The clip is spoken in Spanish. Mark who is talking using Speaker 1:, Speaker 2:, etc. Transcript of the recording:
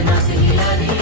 Speaker 1: se nace y la vida.